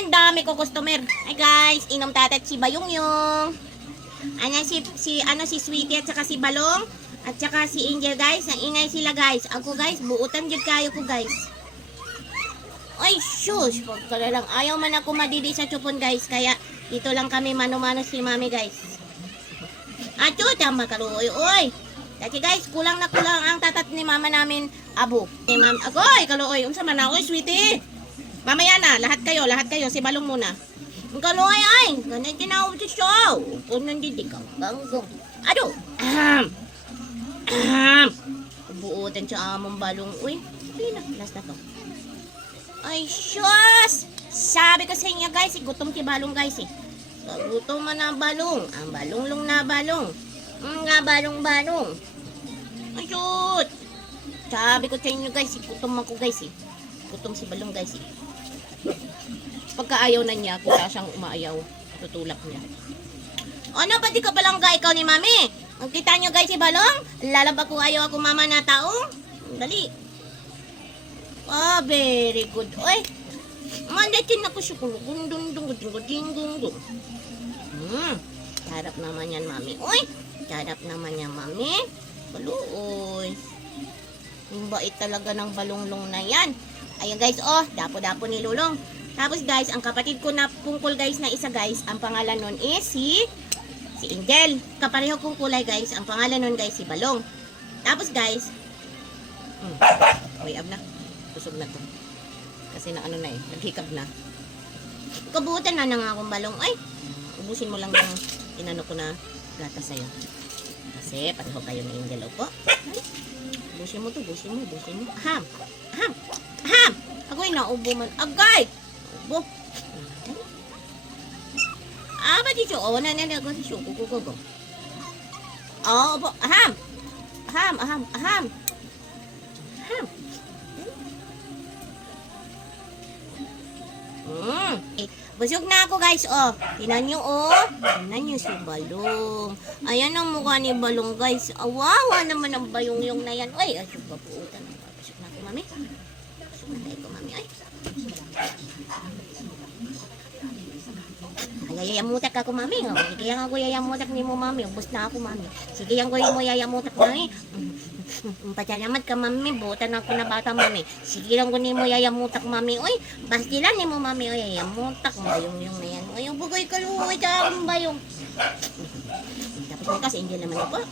Ayan, dami ko customer. Ay guys, inom tatat si Bayong-yung. Ayan si Sweetie at saka si Balong. At saka si Angel guys. Ang ingay sila guys. Ako guys, buutan dyan kayo ko guys. Ay, shush. Huwag ka lang. Ayaw man ako madidi sa chupon guys. Kaya dito lang kami mano-mano si mami guys. Acho, tama ka luoy. Oy. Dati guys, kulang na kulang ang tatat ni mama namin. Abo. Ni mama. Agoy, kaluoy. Unsa man na. Oy, sweetie. Mamaya na. Lahat kayo. Si Balong muna. Ang kaluoy ay. Ganun tinawag sa show. Kung nandito ka. Banggong. Ado. Buutan siya among Balong. Uy. Pina. Last na to. Ay, shush! Sabi ko sa inyo guys, gutom si Balong guys eh. Gutom man ang Balong. Ang balong-long na Balong. Nga balong-balong. Ay, shoot! Sabi ko sa inyo guys, gutom ako guys eh. Gutom si Balong guys eh. Pagka ayaw na niya, kung siyang umaayaw, tutulak niya. Ano ba di ka balangga ikaw ni mami? Ang kita nyo guys si Balong? Lalaba ko ayaw ako mama na tao? Dali. Ah, very good. Oy, mandatin ako siya kung gundung. Sarap naman yan, mami. Oy, sarap naman yan, mami. Baluoy. Yung bait talaga ng balonglong na yan. Ayan guys, oh, dapo-dapo ni Lulong. Tapos guys, ang kapatid ko na pungkol guys na isa guys, ang pangalan nun is si Angel. Kapareho kong kulay guys, ang pangalan nun guys si Balong. Tapos guys, ab na. Tusog na to. Kasi na ano na eh, naghikab na. Kabutan na nga akong Balong. Ay, ubusin mo lang yung inano ko na gata sa'yo. Kasi pareho kayo ni Angel po. Busin mo to, busin mo. Aham. Agoy, naubo man. Agay! Ubo. Ba dito? O, nananago si Shuko. Go. Oh, ubo. Aham. Busog na ako guys, oh. Tingnan nyo, oh. Tingnan nyo si Balong. Ayan ang mukha ni Balong guys. Awawa naman ang bayong-yung na yan. Uy, asyo pa po utan. Busog na ako, mami. Busog na tayo ko, mami. Ay. Yayamutak ako, mami. Sige yan ako yayamutak ni mo, mami. Ubus na ako, mami. Sige yan ko mo yayamutak, mami. Patalamat ka, mami. Butan ako na bata, mami. Sige lang ko ni mo yayamutak, mami. Uy, basti lang ni mo, mami. Uy, yayamutak. Bayong-yung na yan. Uy, yung bugoy kaluhoy ka akong bayong. Tapos mo kasi, hindi naman ako.